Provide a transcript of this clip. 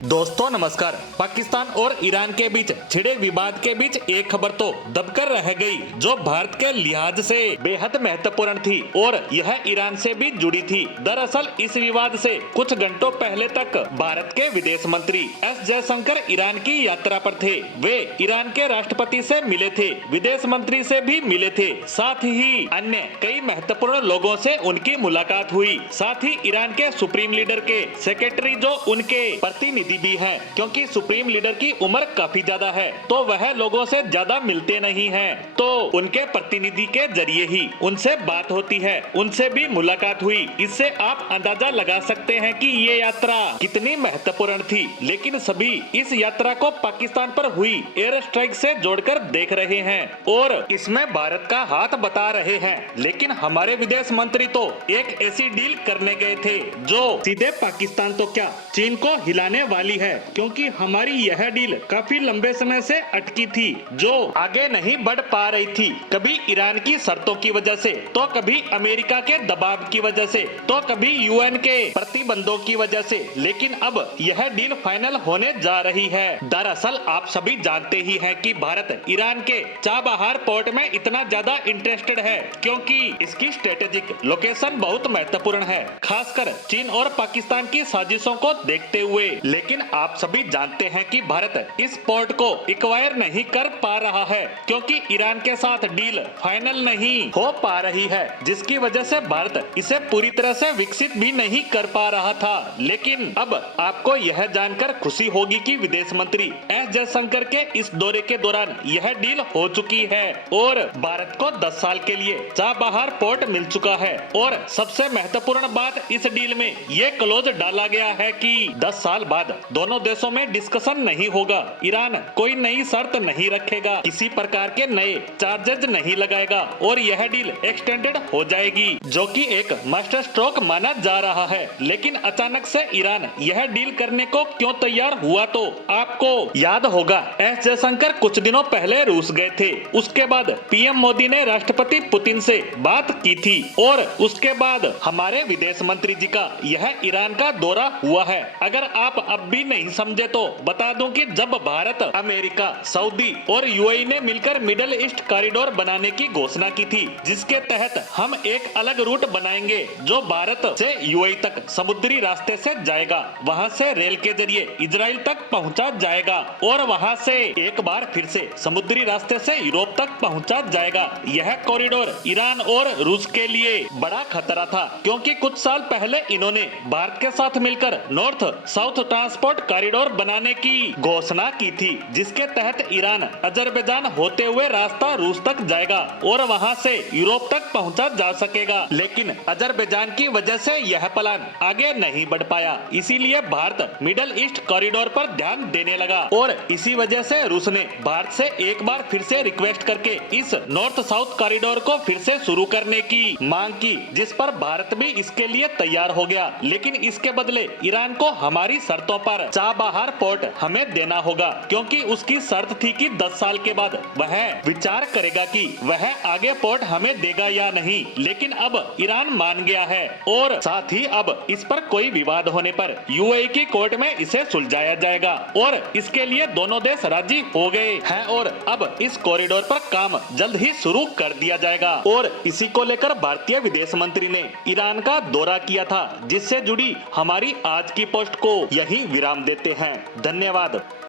दोस्तों नमस्कार। पाकिस्तान और ईरान के बीच छिड़े विवाद के बीच एक खबर तो दबकर रह गई जो भारत के लिहाज से बेहद महत्वपूर्ण थी और यह ईरान से भी जुड़ी थी। दरअसल इस विवाद से कुछ घंटों पहले तक भारत के विदेश मंत्री एस जयशंकर ईरान की यात्रा पर थे। वे ईरान के राष्ट्रपति से मिले थे, विदेश मंत्री से भी मिले थे, साथ ही अन्य कई महत्वपूर्ण लोगों से उनकी मुलाकात हुई। साथ ही ईरान के सुप्रीम लीडर के सेक्रेटरी जो उनके प्रतिनिधि भी है, क्योंकि सुप्रीम लीडर की उम्र काफी ज्यादा है तो वह लोगों से ज्यादा मिलते नहीं हैं, तो उनके प्रतिनिधि के जरिए ही उनसे बात होती है, उनसे भी मुलाकात हुई। इससे आप अंदाजा लगा सकते हैं कि ये यात्रा कितनी महत्वपूर्ण थी। लेकिन सभी इस यात्रा को पाकिस्तान पर हुई एयर स्ट्राइक से जोड़कर देख रहे हैं और इसमें भारत का हाथ बता रहे हैं। लेकिन हमारे विदेश मंत्री तो एक ऐसी डील करने गए थे जो सीधे पाकिस्तान तो क्या चीन को हिलाने वाली है, क्योंकि हमारी यह डील काफी लंबे समय से अटकी थी जो आगे नहीं बढ़ पा रही थी। कभी ईरान की शर्तों की वजह से, तो कभी अमेरिका के दबाव की वजह से, तो कभी यूएन के प्रतिबंधों की वजह से। लेकिन अब यह डील फाइनल होने जा रही है। दरअसल आप सभी जानते ही हैं कि भारत ईरान के चाबहार पोर्ट में इतना ज्यादा इंटरेस्टेड है क्योंकि इसकी स्ट्रेटेजिक लोकेशन बहुत महत्वपूर्ण है, खासकर चीन और पाकिस्तान की साजिशों को देखते हुए। लेकिन आप सभी जानते हैं कि भारत इस पोर्ट को एक्वायर नहीं कर पा रहा है क्योंकि ईरान के साथ डील फाइनल नहीं हो पा रही है, जिसकी वजह से भारत इसे पूरी तरह से विकसित भी नहीं कर पा रहा था। लेकिन अब आपको यह जानकर खुशी होगी कि विदेश मंत्री एस जयशंकर के इस दौरे के दौरान यह डील हो चुकी है और भारत को 10 साल के लिए चाबहार पोर्ट मिल चुका है। और सबसे महत्वपूर्ण बात इस डील में ये क्लोज डाला गया है कि 10 साल बाद दोनों देशों में डिस्कशन नहीं होगा, ईरान कोई नई शर्त नहीं रखेगा, किसी प्रकार के नए चार्जेज नहीं लगाएगा और यह डील एक्सटेंडेड हो जाएगी, जो कि एक मास्टर स्ट्रोक माना जा रहा है। लेकिन अचानक से ईरान यह डील करने को क्यों तैयार हुआ, तो आपको याद होगा एस जयशंकर कुछ दिनों पहले रूस गए थे। उसके बाद पीएम मोदी ने राष्ट्रपति पुतिन से बात की थी और उसके बाद हमारे विदेश मंत्री जी का यह ईरान का दौरा हुआ है। अगर आप अब भी नहीं समझे तो बता दूं कि जब भारत, अमेरिका, सऊदी और यूएई ने मिलकर मिडिल ईस्ट कॉरिडोर बनाने की घोषणा की थी, जिसके तहत हम एक अलग रूट बनाएंगे जो भारत से यूएई तक समुद्री रास्ते से जाएगा, वहां से रेल के जरिए इजराइल तक पहुंचा जाएगा और वहां से एक बार फिर से समुद्री रास्ते से यूरोप तक पहुंचा जाएगा। यह कॉरिडोर ईरान और रूस के लिए बड़ा खतरा था क्योंकि कुछ साल पहले इन्होंने भारत के साथ मिलकर नॉर्थ साउथ ट्रांसपोर्ट कॉरिडोर बनाने की घोषणा की थी, जिसके तहत ईरान अजरबैजान होते हुए रास्ता रूस तक जाएगा और वहां से यूरोप तक पहुंचा जा सकेगा। लेकिन अजरबैजान की वजह से यह प्लान आगे नहीं बढ़ पाया, इसीलिए भारत मिडिल ईस्ट कॉरिडोर पर ध्यान देने लगा और इसी वजह से रूस ने भारत से एक बार फिर से रिक्वेस्ट करके इस नॉर्थ साउथ कॉरिडोर को फिर से शुरू करने की मांग की, जिस पर भारत भी इसके लिए तैयार हो गया। लेकिन इसके बदले ईरान को हमारी शर्तों पर चाबहार पोर्ट हमें देना होगा, क्योंकि उसकी शर्त थी कि 10 साल के बाद वह विचार करेगा कि वह आगे पोर्ट हमें देगा या नहीं। लेकिन अब ईरान मान गया है और साथ ही अब इस पर कोई विवाद होने पर यूएई की कोर्ट में इसे सुलझाया जाएगा और इसके लिए दोनों देश राजी हो गए हैं और अब इस कॉरिडोर पर काम जल्द ही शुरू कर दिया जाएगा। और इसी को लेकर भारतीय विदेश मंत्री ने ईरान का दौरा किया था, जिससे जुड़ी हमारी आज की पोस्ट को यही विराम देते हैं। धन्यवाद।